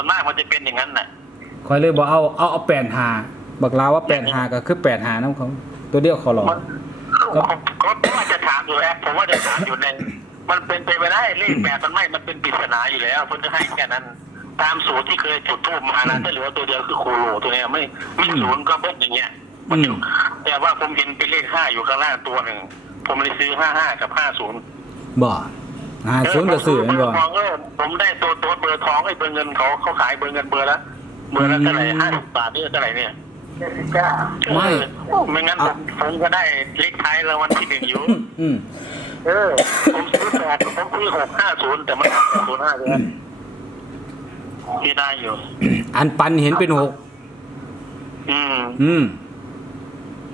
วนมากมันจะเป็นอย่างนั้นน่ะคอยเลยบอกเอาเอาเอาแปดหาบักลาว่าแปดหาก็คือแปดหาน้ำเขาตัวเดียวขอหลอกมันก็ก็ว่าจะถามอยู่แอปผมว่าจะถามอยู่ในมันเป็นไปไม่ได้เลขแปดมันไม่มันเป็นปริศนาอยู่แล้วเพิ่นจะให้แค่นั้น ตามสูตรที่เคยจุดทูบมานะถ้าเหลือตัวเดียวคือโคโลตัวเนี้ยไม่ไม่ศูนย์ก็เบิ้อย่างเงี้ยมันอยู่แต่ว่าผมเห็นเป็นเลขห้าอยู่ข้างล่างตัวหนึ่งผมเลยซื้อห้าห้ากับห้าศูนย์บ่ หาศูนย์ก็ซื้อแม่นเบบ่อร์ทองเออผมได้ตัวตัวเบอร์ทองไอ้เบอร์เงินเขาเขาขายเบอร์เงินเบอร์ละเบอร์ละเท่าไหร่อืมห้าสิบบาทนี่เท่าไหร่เนี่ยไม่เออไม่งั้นผมผมก็ได้เลขท้ายรางวัลที่หนึ่งอยู่ อืมอืมเออ ผมซื้อแปดผมซื้อหกห้าศูนย์แต่มันศูนย์ห้าเลยที่ได้อยู่ อันปันเห็นเป็นหกอืมอืม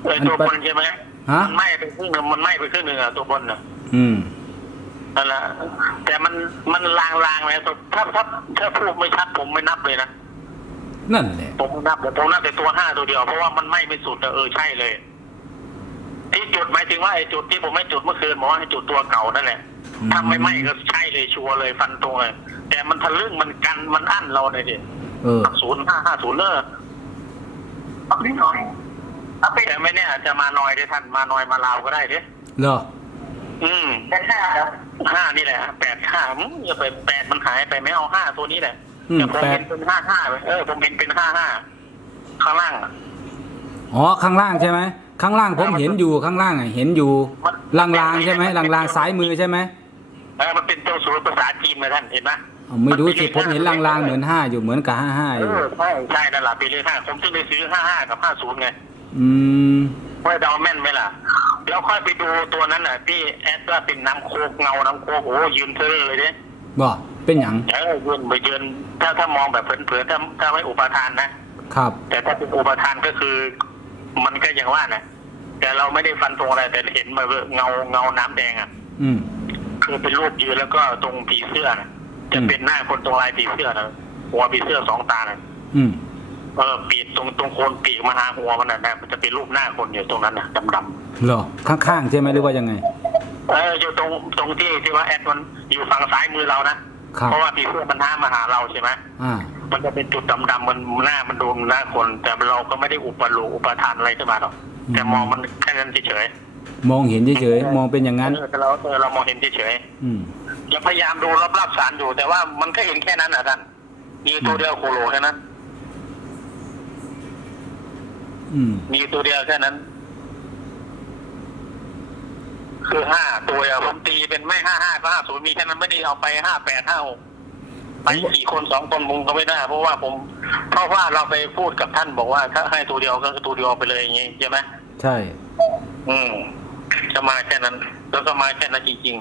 ไอ้ตัวบนใช่ไหมฮะ มันไหม้ไปครึ่งหนึ่งมันไหม้ไปครึ่งหนึ่งอะตัวบนน่ะอืม นั่นแหละแต่มันมันลางลางๆเลยถ้าถ้าถ้าพูดไม่ชัดผมไม่นับเลยนะนั่นแหละผมไม่นับเลยผมนับแต่ตัวห้าตัวเดียว เพราะว่ามันไหม้ไม่สุดอะเออใช่เลย ที่จุดหมายถึงว่าไอ้จุดที่ผมไม่จุดเมื่อคืนบอกว่าให้จุดตัวเก่านั่นแหละถ้าไม่ไหม้ก็ใช่เลยชัวร์เลยฟันตรงเลย แต่มันทะลึ่งมันกันมันอั้นเราเลยดิเออศูนย์ห้าห้าศูนย์เนอะเอาไปหน่อยเอาไปแต่ไม่แน่อาจจะมาหน่อยได้ท่านมาหน่อยมาลาวก็ได้เด้เหรอ อืมแปดห้าห้านี่แหละแปดห้าอืมอย่าไปแปดมันหายไปไม่เอาห้าตัวนี้แหละอืมแต่ผมแปเห็ดนเป็นห้าห้าเออผมเห็นเป็นห้าห้าข้างล่างอะ อ๋อข้างล่างใช่ไหมข้างล่างผมเห็นอยู่ข้างล่างอะเห็นอยู่ลางๆใช่ไหมลางๆซ้ายมือใช่ไหมเออมันเป็นตัวสูตรภาษาจีนนะท่านเห็นไหมเอาไม่รู้สิผมเห็นลางๆเหมือนห้าอยู่เหมือนกับห้าห้าเออยู่อใช่ใช่นั่นแหละปีเลขห้าผมจึงเลยซื้อห้าห้ากับห้าศูนย์ไงอืม ว่าเดาแม่นไหมล่ะ แล้วค่อยไปดูตัวนั้นน่ะที่แอดว่าเป็นน้ำโคกเงาน้ำโคกโอ้ยืนเธอเลยเนี่ยบ่เป็นหยังเออยืนไปยืนถ้าถ้ามองแบบเผลอๆถ้าถ้าไม่อุปทานนะครับ แต่ถ้าเป็นอุปทานก็คือ มันก็อย่างว่านะแต่เราไม่ได้ฟันธงอะไรแต่เห็นมาเงาเงาน้ำแดงอะ อืมคือเป็นรูปยืนแล้วก็ตรงผีเสื้อนะจะอืมเป็นหน้าคนตรงลายผีเสื้อนะหัวผีเสื้อสองตานะอืม เออปีกตรงตรงโคนปีกมาหาหัวมันน่ะนะมันจะเป็นรูปหน้าคนอยู่ตรงนั้นนะดำๆเหรอข้างๆใช่ไหมหรือว่ายังไงเอออยู่ตรงตรงที่ที่ว่าแอดมันอยู่ฝั่งซ้ายมือเรานะครับเพราะว่าผีเสื้อมันห้ามมาหาเราใช่ไหมอ่า มันจะเป็นจุดดำๆมันหน้ามันดูหน้าคน แต่เราก็ไม่ได้อุปโลกอุปทานอะไรขึ้นมาหรอกอืม แต่มองมันแค่นั้นเฉยมองเห็นเฉยๆมองเป็นอย่างๆนั้น เออแต่เราเออเรามองเห็นเฉยอืมๆยังพยายามดูรอบๆสารอยู่ แต่ว่ามันก็เห็นแค่นั้นอะท่านมีตัวเดียวโคโลแค่นั้น อืม มีตัวเดียวแค่นั้น คือห้าตัวเดียวผมตีเป็นไม่ห้าห้าก็ห้าศูนย์มีแค่นั้นไม่ได้เอาไปห้าแปดห้าหกไปสี่คนสองคนมุงก็ไม่ได้ เพราะว่าผม เพราะว่าเราไปพูดกับท่านบอกว่า ถ้าให้ตัวเดียวก็คือตัวเดียวไปเลยอย่างงี้ใช่ไหมใช่ อืมจะมาแค่นั้น แล้วก็มาแค่นั้นจริง